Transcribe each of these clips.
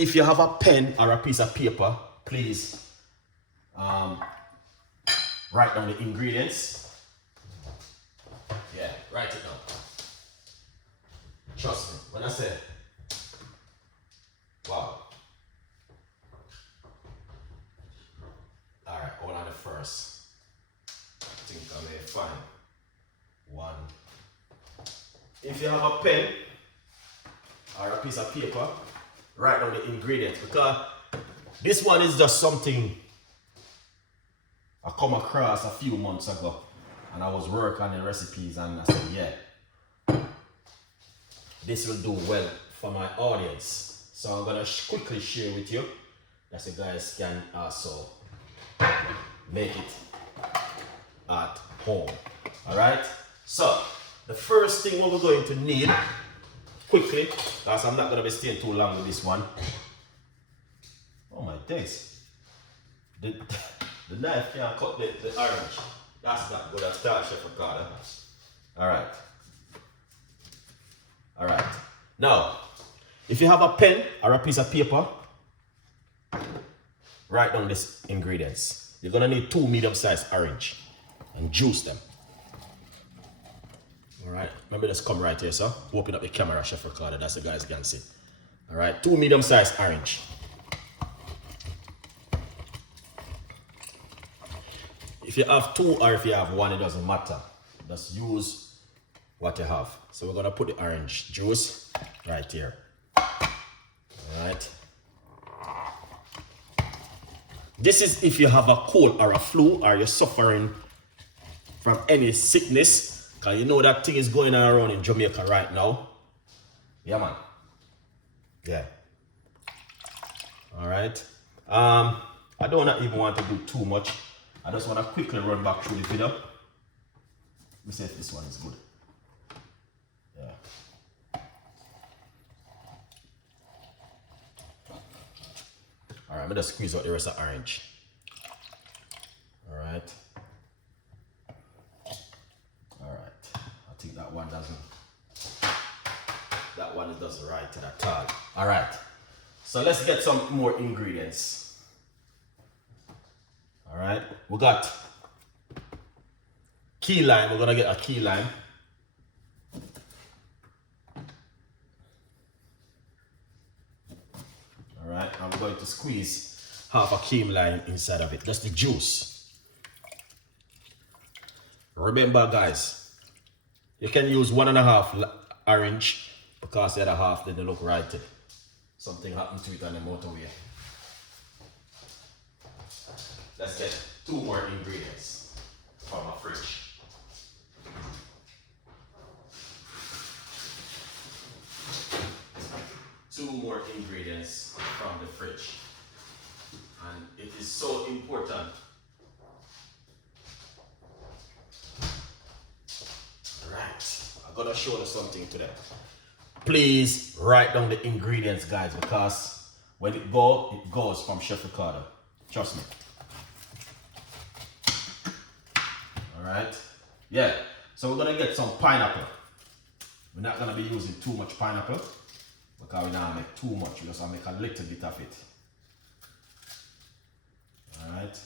if you have a pen or a piece of paper, please write down the ingredients. Yeah, write it down. Trust me, when I say, wow. Alright, hold on the first. I think I may find one. If you have a pen or a piece of paper, write down the ingredients, because this one is just something I come across a few months ago, and I was working on the recipes and I said, yeah, this will do well for my audience. So I'm gonna quickly share with you that you guys can also make it at home. Alright, so the first thing what we're going to need quickly, because I'm not going to be staying too long with this one. Oh my days, the knife can't cut the orange. That's not good at all, Chef Ricardo. Alright, now if you have a pen or a piece of paper, write down these ingredients. You're gonna need 2 medium-sized orange and juice them. Alright, let me just come right here, so open up the camera, Chef Ricardo, that's the guys can see. Alright, 2 medium-sized orange. If you have 2 or if you have 1, it doesn't matter. Just use what you have. So we're gonna put the orange juice right here. Alright. This is if you have a cold or a flu or you're suffering from any sickness, because you know that thing is going on around in Jamaica right now. Yeah, man. Yeah. Alright. I don't even want to do too much. I just want to quickly run back through the video. Let me see if this one is good. Yeah. Alright, I'm going to squeeze out the rest of the orange. Alright. I think that one doesn't right at all. Alright. So let's get some more ingredients. Alright. We got key lime. We're gonna get a key lime. Alright, I'm going to squeeze half a key lime inside of it. Just the juice. Remember, guys, you can use 1.5 orange because the other half didn't look right. Something happened to it on the motorway. Let's get 2 more ingredients from our fridge. Two more ingredients from the fridge. And it is so important. Right, I'm gonna show you something today. Please write down the ingredients, guys, because when it goes from Chef Ricardo. Trust me. Alright. Yeah. So we're gonna get some pineapple. We're not gonna be using too much pineapple because we don't make too much. We just make a little bit of it. Alright.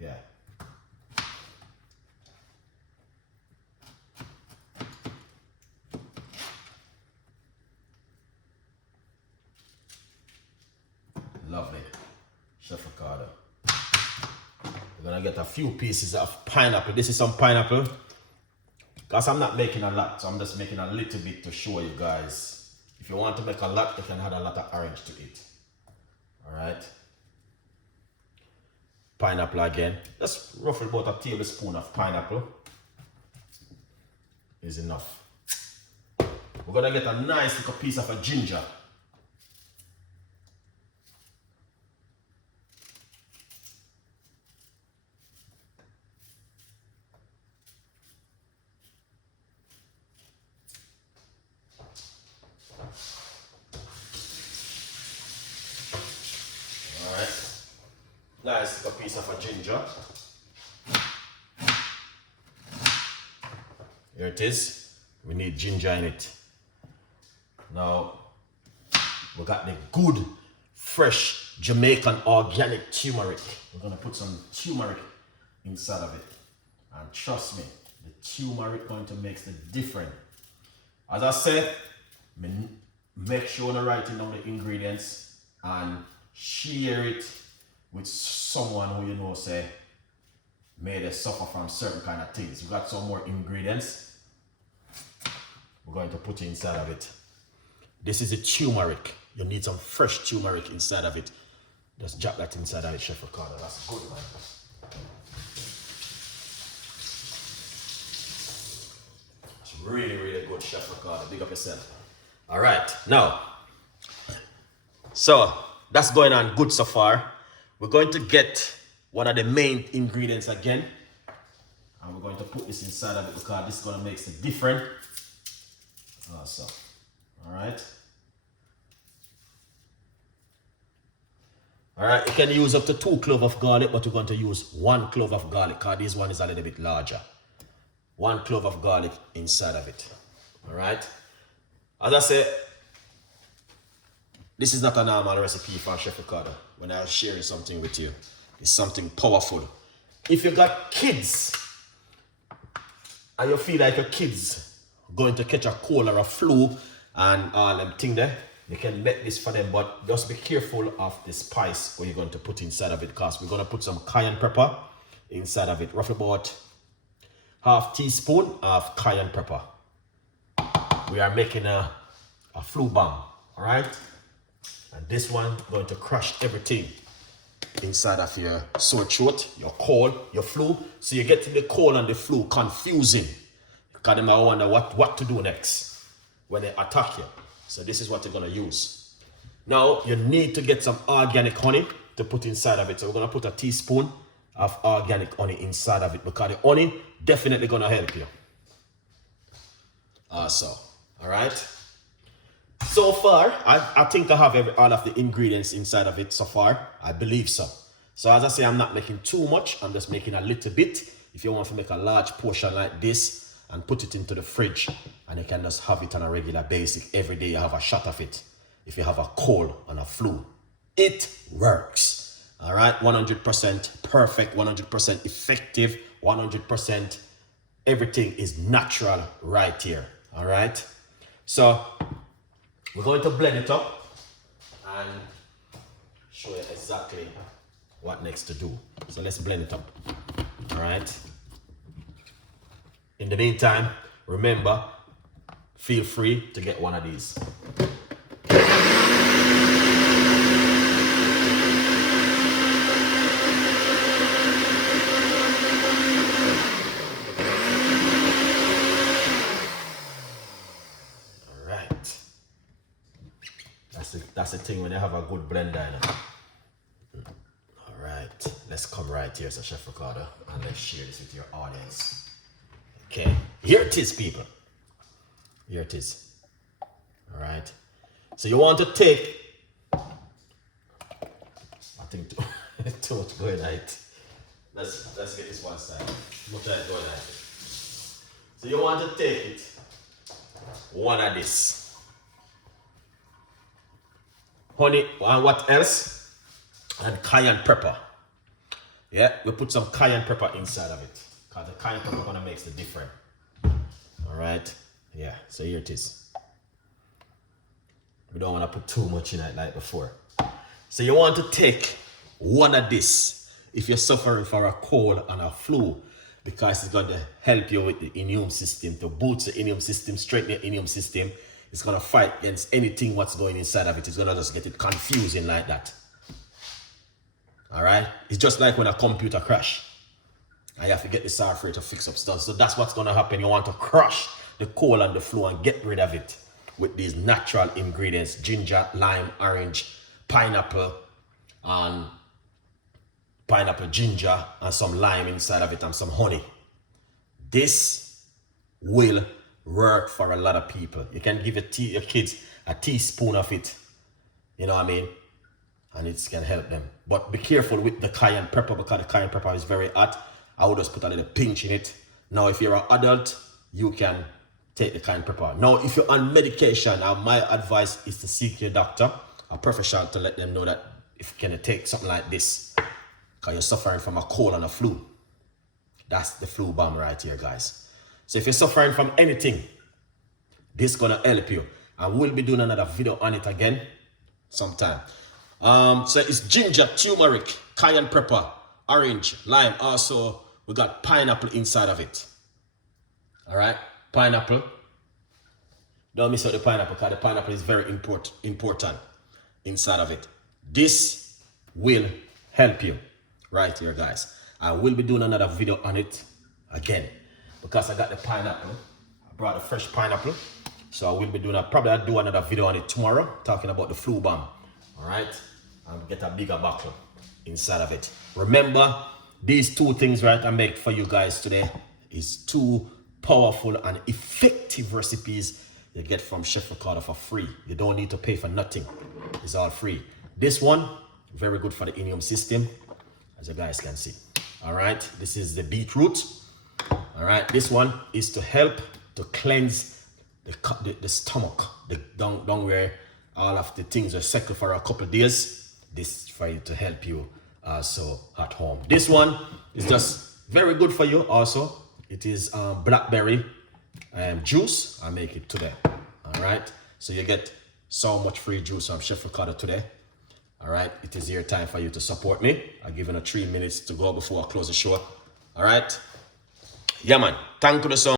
Yeah. Lovely. Chef Ricardo. We're gonna get a few pieces of pineapple. This is some pineapple. Because I'm not making a lot, so I'm just making a little bit to show you guys. If you want to make a lot, you can add a lot of orange to it. Alright. Pineapple again. Just roughly about a tablespoon of pineapple is enough. We're gonna get a nice little piece of a ginger. Nice little piece of a ginger. Here it is. We need ginger in it. Now, We got the good, fresh Jamaican organic turmeric. We're gonna put some turmeric inside of it. And trust me, the turmeric going to make the difference. As I said, make sure to write down the ingredients and share it with someone who you know say may they suffer from certain kind of things. We got some more ingredients we're going to put inside of it. This is a turmeric. You need some fresh turmeric inside of it. Just drop that inside of it, Chef Ricardo. That's good, man. It's really, really good, Chef Ricardo. Big up yourself. All right, now, so that's going on good so far. We're going to get one of the main ingredients again, and we're going to put this inside of it because this is going to make it different. Awesome. All right. All right, you can use up to 2 cloves of garlic, but we're going to use 1 clove of garlic because this one is a little bit larger. 1 clove of garlic inside of it. All right. As I said, this is not a normal recipe for Chef Ricardo. When I'm sharing something with you, it's something powerful. If you got kids and you feel like your kids going to catch a cold or a flu and all them thing there, you can make this for them, but just be careful of the spice what you're going to put inside of it, because we're going to put some cayenne pepper inside of it, roughly about ½ teaspoon of cayenne pepper. We are making a flu bomb, all right? And this one going to crush everything inside of your sore throat, your cold, your flu. So you get to the cold and the flu confusing, because they might wonder what to do next when they attack you. So this is what you're gonna use. Now you need to get some organic honey to put inside of it. So we're gonna put a teaspoon of organic honey inside of it, because the honey definitely gonna help you. So, all right. So far, I think I have all of the ingredients inside of it so far. I believe so. So as I say, I'm not making too much. I'm just making a little bit. If you want to make a large portion like this and put it into the fridge, and you can just have it on a regular basis. Every day you have a shot of it. If you have a cold and a flu, it works. All right, 100% perfect, 100% effective, 100% everything is natural right here. All right. So we're going to blend it up and show you exactly what next to do. So let's blend it up. All right. In the meantime, remember, feel free to get one of these. All right. That's the thing when you have a good blender. All right. Let's come right here, so Chef Ricardo, and let's share this with your audience. Okay, here it is, people. Here it is. All right. So you want to take, I think too much going at it. Let's get this one side. Much going at it. So you want to take it, one of this. Honey, and what else? And cayenne pepper. Yeah, we put some cayenne pepper inside of it, because the cayenne pepper gonna make the difference. All right, yeah, so here it is. We don't want to put too much in it like before. So you want to take one of this if you're suffering from a cold and a flu, because it's going to help you with the immune system, to boost the immune system, strengthen the immune system. It's going to fight against anything what's going inside of it. It's going to just get it confusing like that. All right, it's just like when a computer crash. And you have to get the software to fix up stuff. So that's what's going to happen. You want to crush the cold and the flu and get rid of it with these natural ingredients: ginger, lime, orange, pineapple, and ginger, and some lime inside of it, and some honey. This will work for a lot of people. You can give your kids a teaspoon of it, you know what I mean? And it can help them. But be careful with the cayenne pepper, because the cayenne pepper is very hot. I would just put a little pinch in it. Now, if you're an adult, you can take the cayenne pepper. Now, if you're on medication, my advice is to seek your doctor, a professional to let them know that if you can take something like this, because you're suffering from a cold and a flu. That's the flu bomb right here, guys. So if you're suffering from anything, this is gonna help you. And we'll be doing another video on it again sometime. So it's ginger, turmeric, cayenne pepper, orange, lime. Also, we got pineapple inside of it. All right, pineapple. Don't miss out the pineapple, because the pineapple is very important inside of it. This will help you right here, guys. I will be doing another video on it again, because I got the pineapple. I brought the fresh pineapple. So I will be doing I'll do another video on it tomorrow, talking about the flu bomb. All right, and get a bigger bottle inside of it. Remember, these two things, right, I make for you guys today is two powerful and effective recipes you get from Chef Ricardo for free. You don't need to pay for nothing. It's all free. This one, very good for the immune system, as you guys can see. All right, this is the beetroot. All right, this one is to help to cleanse the stomach, down where all of the things are settled for a couple of days. This is for you to help you so at home. This one is just very good for you also. It is blackberry juice. I make it today. All right, so you get so much free juice from Chef Ricardo today. All right, it is your time for you to support me. I'll give you 3 minutes to go before I close the show. All right, yeah man, thank you so much.